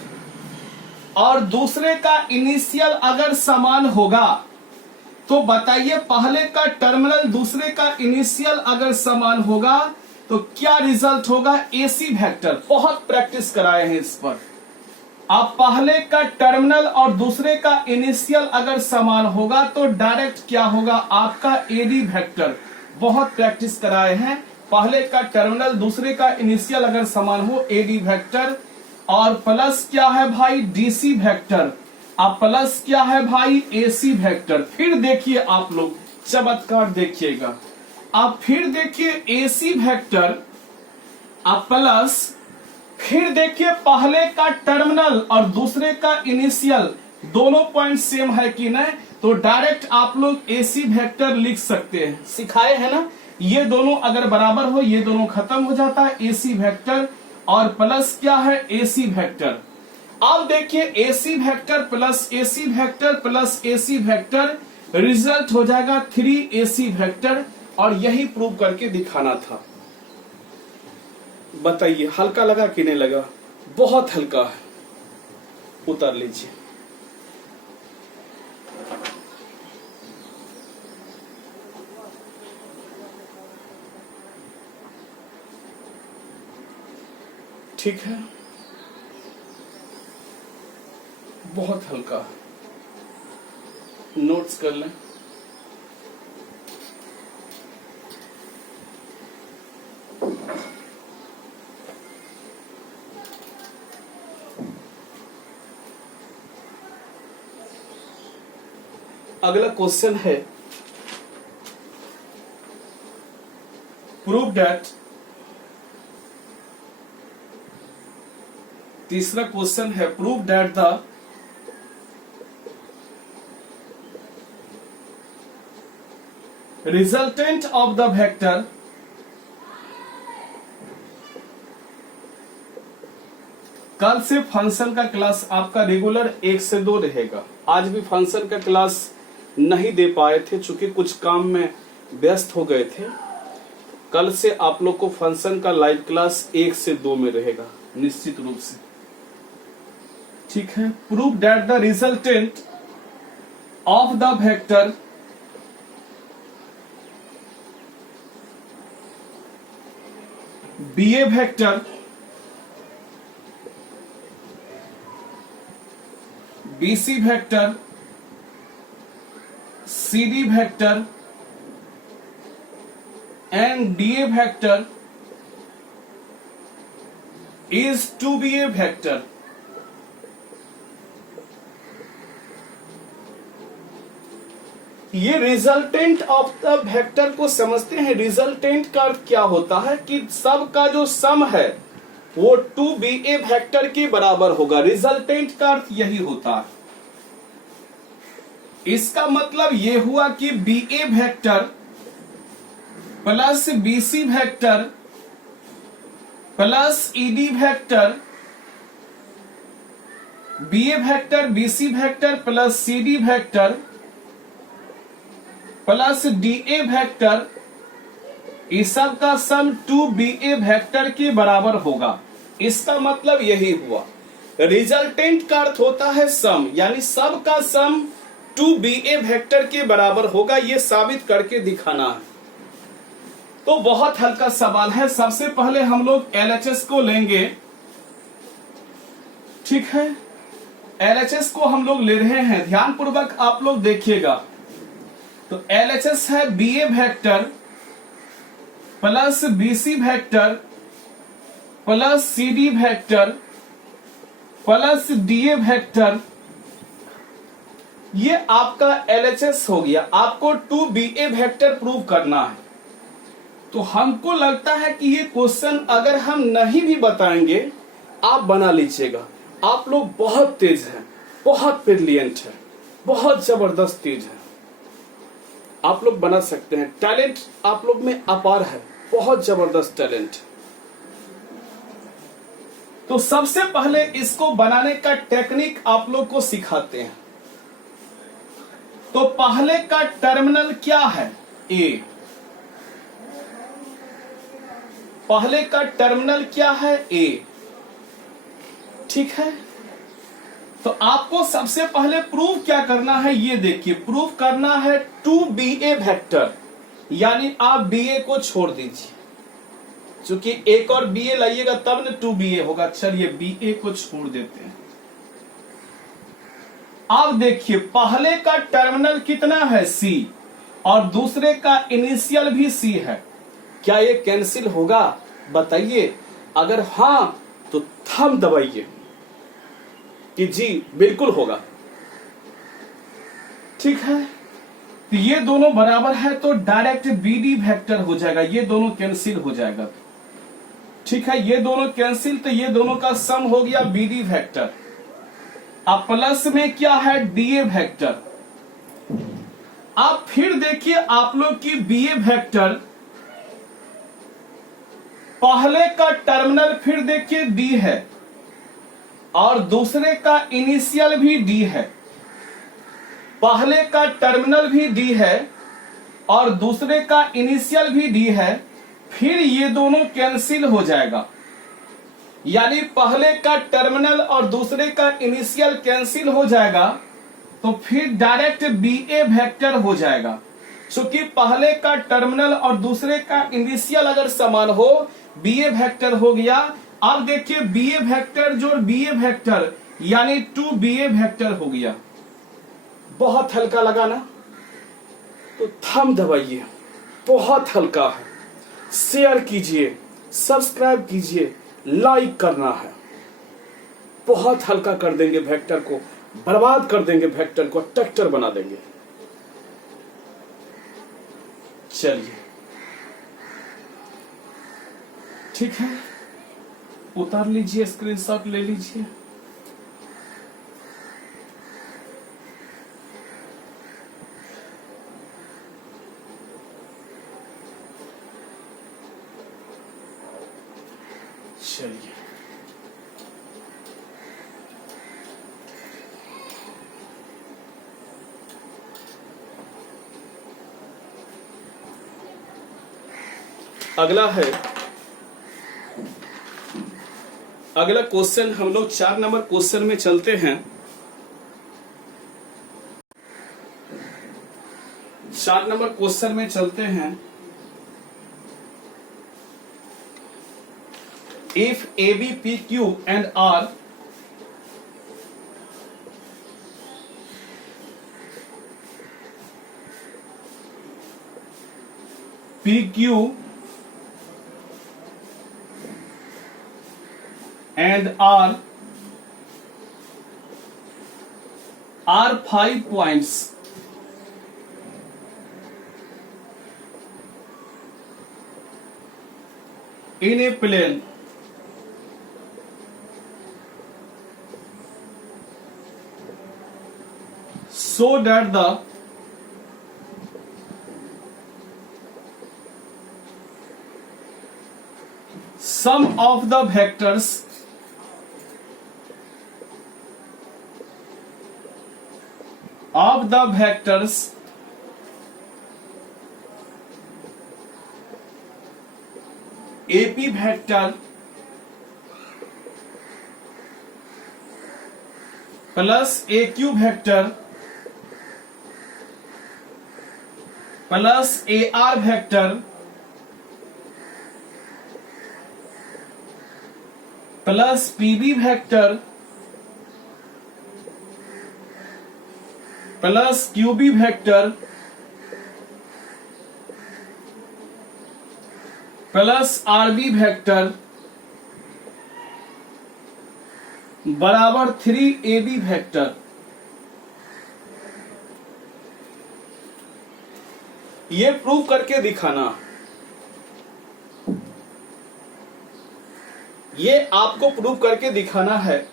और दूसरे का इनिशियल अगर समान होगा तो बताइए, पहले का टर्मिनल दूसरे का इनिशियल अगर समान होगा तो क्या रिजल्ट होगा, एसी वेक्टर। बहुत प्रैक्टिस कराए हैं इस पर। अब पहले का टर्मिनल और दूसरे का इनिशियल अगर समान होगा तो डायरेक्ट क्या होगा, आपका एडी वेक्टर। बहुत प्रैक्टिस कराए हैं, पहले का टर्मिनल दूसरे का इनिशियल अगर समान हो, एडी वेक्टर। और प्लस क्या है भाई, डीसी वेक्टर। अब प्लस क्या है भाई, एसी वेक्टर। फिर देखिए आप लोग चमत्कार देखिएगा। अब फिर देखिए एसी वेक्टर, अब प्लस, फिर देखिए पहले का टर्मिनल और दूसरे का इनिशियल दोनों पॉइंट सेम है कि नहीं, तो डायरेक्ट आप लोग एसी वेक्टर लिख सकते हैं। सिखाए हैं ना, ये दोनों अगर बराबर हो, ये दोनों खत्म हो जाता है, एसी वेक्टर। और प्लस क्या है, एसी वेक्टर। अब देखिए AC vector plus AC vector plus AC vector, result हो जाएगा 3 एसी वेक्टर। और यही प्रूव करके दिखाना था। बताइए हल्का लगा कि नहीं लगा, बहुत हल्का है, उतार लीजिए। ठीक है, बहुत हल्का है, नोट्स कर लें। अगला क्वेश्चन है, प्रूव दैट। तीसरा क्वेश्चन है, prove that the resultant of the vector कल से फंक्शन का क्लास आपका रेगुलर 1 से 2 रहेगा। आज भी फंक्शन का क्लास नहीं दे पाए थे, चूंकि कुछ काम में व्यस्त हो गए थे। कल से आप लोग को फंक्शन का लाइव क्लास 1 से 2 में रहेगा निश्चित रूप से, ठीक है। Prove that the resultant of the vector BA vector BC vector CD vector and DA vector is to be a vector। ये रिजल्टेंट ऑफ द वेक्टर को समझते हैं। रिजल्टेंट का अर्थ क्या होता है कि सब का जो सम है वो 2BA वेक्टर के बराबर होगा। रिजल्टेंट का अर्थ यही होता है। इसका मतलब ये हुआ कि BA vector plus BC vector plus ED vector, BA vector BC vector plus CD vector plus DA vector, इस सब का सम 2BA वेक्टर के बराबर होगा। इसका मतलब यही हुआ। रिजल्टेंट का अर्थ होता है सम, यानी सब का सम 2BA वेक्टर के बराबर होगा। ये साबित करके दिखाना है। तो बहुत हल्का सवाल है। सबसे पहले हम लोग LHS को लेंगे, ठीक है। LHS को हम लोग ले रहे हैं, ध्यान पूर्वक आप लोग देखिएगा। तो LHS है BA vector plus BC vector plus CD vector plus DA vector, ये आपका LHS हो गया। आपको 2BA वेक्टर प्रूव करना है। तो हमको लगता है कि ये क्वेश्चन अगर हम नहीं भी बताएंगे आप बना लीजिएगा। आप लोग बहुत तेज हैं, बहुत ब्रिलियंट है, बहुत जबरदस्त तेज है, आप लोग बना सकते हैं। टैलेंट आप लोग में अपार है, बहुत जबरदस्त टैलेंट। तो सबसे पहले इसको बनाने का टेक्निक आप लोग को सिखाते हैं। तो पहले का टर्मिनल क्या है? ए। पहले का टर्मिनल क्या है? ए। ठीक है, तो आपको सबसे पहले प्रूव क्या करना है ये देखिए। प्रूव करना है 2BA वेक्टर, यानी आप BA को छोड़ दीजिए, क्योंकि एक और BA लाइएगा तब न 2BA होगा। चलिए BA को छोड़ देते हैं। अब देखिए पहले का टर्मिनल कितना है? C, और दूसरे का इनिशियल भी C है। क्या ये कैंसिल होगा? बताइए। अगर हां तो थंब दबाइए कि जी बिल्कुल होगा। ठीक है, तो ये दोनों बराबर है तो डायरेक्ट BD वेक्टर हो जाएगा। ये दोनों कैंसिल हो जाएगा। ठीक है, ये दोनों कैंसिल, तो ये दोनों का सम हो गया BD वेक्टर। अब प्लस में क्या है? DA vector. अब फिर देखिए आप लोग की BA वेक्टर, पहले का टर्मिनल फिर देखिए D है और दूसरे का इनिशियल भी D है। पहले का टर्मिनल भी D है और दूसरे का इनिशियल भी D है। फिर ये दोनों कैंसिल हो जाएगा, यानी पहले का टर्मिनल और दूसरे का इनिशियल कैंसिल हो जाएगा, तो फिर डायरेक्ट BA वेक्टर हो जाएगा। क्योंकि पहले का टर्मिनल और दूसरे का इनिशियल अगर समान हो, BA वेक्टर हो गया। अब देखिए BA वेक्टर जोड़ BA वेक्टर, यानी 2BA वेक्टर हो गया। बहुत हल्का लगा ना? तो थंब दबाइए, बहुत हल्का है। शेयर कीजिए, सब्सक्राइब कीजिए, लाइक करना है। बहुत हल्का कर देंगे वेक्टर को, बर्बाद कर देंगे वेक्टर को, ट्रैक्टर बना देंगे। चलिए ठीक है, उतार लीजिए, स्क्रीनशॉट ले लीजिए। चलिए अगला है, अगला क्वेश्चन हम लोग 4 नंबर क्वेश्चन में चलते हैं। 4 नंबर क्वेश्चन में चलते हैं। If AB, PQ and R PQ and R are 5 points in a plane, so that the sum of the vectors AP vector plus AQ vector plus AR vector plus PB vector plus QB vector plus RB vector बराबर 3ab vector. ये prove करके दिखाना, ये आपको prove करके दिखाना है।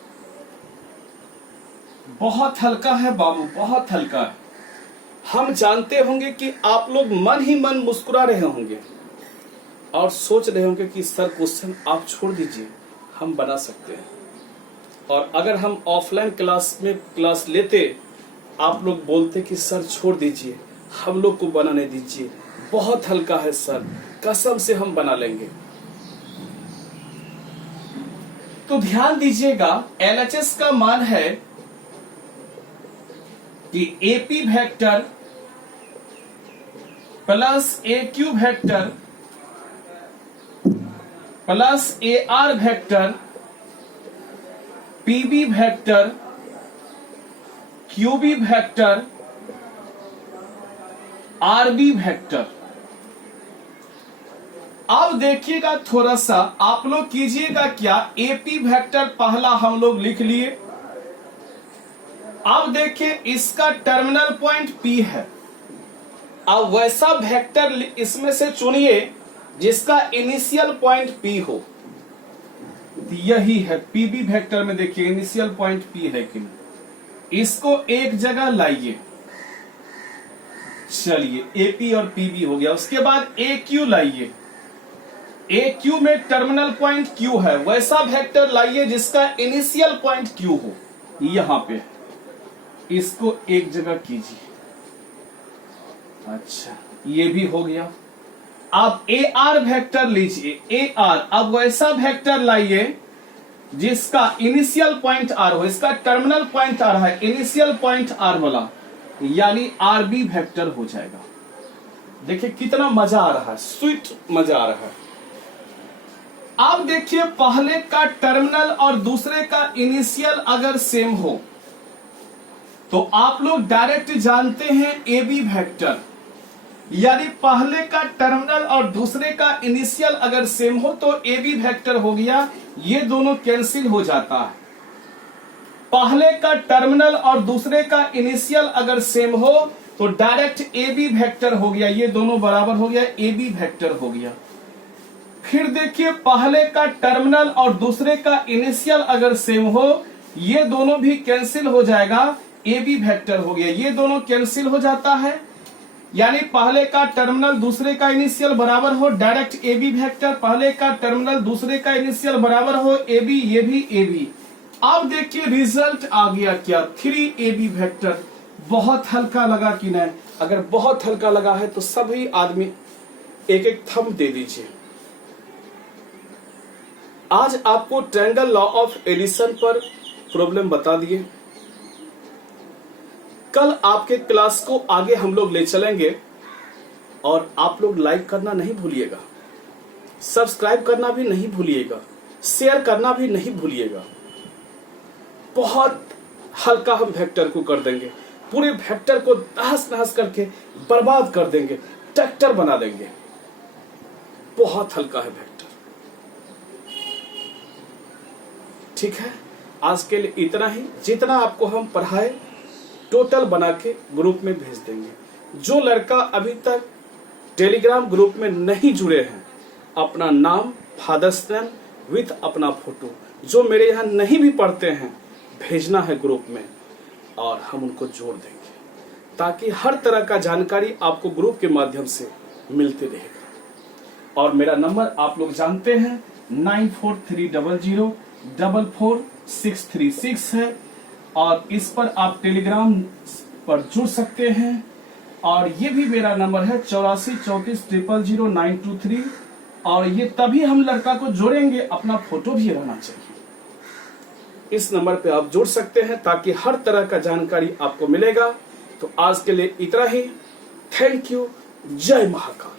बहुत हल्का है बाबू, बहुत हल्का है। हम जानते होंगे कि आप लोग मन ही मन मुस्कुरा रहे होंगे और सोच रहे होंगे कि सर क्वेश्चन आप छोड़ दीजिए, हम बना सकते हैं। और अगर हम ऑफलाइन क्लास में क्लास लेते, आप लोग बोलते कि सर छोड़ दीजिए, हम लोग को बनाने दीजिए, बहुत हल्का है सर, कसम से हम बना लेंगे। तो ध्यान दीजिएगा, LHS का मान है कि AP vector plus AQ vector plus AR vector PB vector QB vector RB vector. अब देखिएगा थोड़ा सा, आप लोग कीजिएगा क्या, AP वेक्टर पहला हम लोग लिख लिए। अब देखिए इसका टर्मिनल पॉइंट P है। अब वैसा वेक्टर इसमें से चुनिए जिसका इनिशियल पॉइंट P हो। यही है PB वेक्टर में, देखिए इनिशियल पॉइंट P है कि नहीं। इसको एक जगह लाइए, चलिए AP और PB हो गया। उसके बाद AQ लाइए, AQ में टर्मिनल पॉइंट Q है, वैसा वेक्टर लाइए जिसका इनिशियल पॉइंट Q हो। यहां पे इसको एक जगह कीजिए। अच्छा, ये भी हो गया। अब AR वेक्टर लीजिए, AR। अब वैसा वेक्टर लाइए जिसका इनिशियल पॉइंट R हो, इसका टर्मिनल पॉइंट R है, इनिशियल पॉइंट R वाला, यानी RB वेक्टर हो जाएगा। देखिए कितना मजा आ रहा है, स्वीट मजा आ रहा है। अब देखिए पहले का टर्मिनल और दूसरे का इनिशियल अगर सेम हो तो आप लोग डायरेक्ट जानते हैं AB वेक्टर, यानी पहले का टर्मिनल और दूसरे का इनिशियल अगर सेम हो तो AB वेक्टर हो गया। ये दोनों कैंसिल हो जाता है। पहले का टर्मिनल और दूसरे का इनिशियल अगर सेम हो तो डायरेक्ट AB वेक्टर हो गया, ये दोनों बराबर हो गया, AB वेक्टर हो गया। फिर देखिए पहले का टर्मिनल और दूसरे का इनिशियल अगर सेम हो, ये दोनों भी कैंसिल हो जाएगा, AB वेक्टर हो गया। ये दोनों कैंसिल हो जाता है, यानी पहले का टर्मिनल दूसरे का इनिशियल बराबर हो, डायरेक्ट AB वेक्टर। पहले का टर्मिनल दूसरे का इनिशियल बराबर हो, AB, ये भी AB। अब देखिए रिजल्ट आ गया क्या, 3AB वेक्टर। बहुत हल्का लगा कि नहीं? अगर बहुत हल्का लगा है तो सभी आदमी एक एक थंब दे दीजिए। आज आपको ट्रायंगल लॉ ऑफ एडिशन पर प्रॉब्लम बता दिए। कल आपके क्लास को आगे हम लोग ले चलेंगे और आप लोग लाइक करना नहीं भूलिएगा, सब्सक्राइब करना भी नहीं भूलिएगा, शेयर करना भी नहीं भूलिएगा। बहुत हल्का हम वेक्टर को कर देंगे, पूरे वेक्टर को तहस नहस करके बर्बाद कर देंगे, ट्रैक्टर बना देंगे। बहुत हल्का है वेक्टर। ठीक है, आज के लिए इतना ही। जितना आपको हम पढ़ाए टोटल बना के ग्रुप में भेज देंगे। जो लड़का अभी तक टेलीग्राम ग्रुप में नहीं जुड़े हैं, अपना नाम, फादर्स नेम विथ अपना फोटो, जो मेरे यहाँ नहीं भी पढ़ते हैं, भेजना है ग्रुप में और हम उनको जोड़ देंगे, ताकि हर तरह का जानकारी आपको ग्रुप के माध्यम से मिलते रहेगा। और मेरा नंबर आप लोग जानते हैं 9430044636 है, और इस पर आप टेलीग्राम पर जुड़ सकते हैं। और ये भी मेरा नंबर है 8434000923, और ये तभी हम लड़का को जोड़ेंगे, अपना फोटो भी रहना चाहिए। इस नंबर पे आप जुड़ सकते हैं ताकि हर तरह का जानकारी आपको मिलेगा। तो आज के लिए इतना ही। Thank you. जय महाकाल।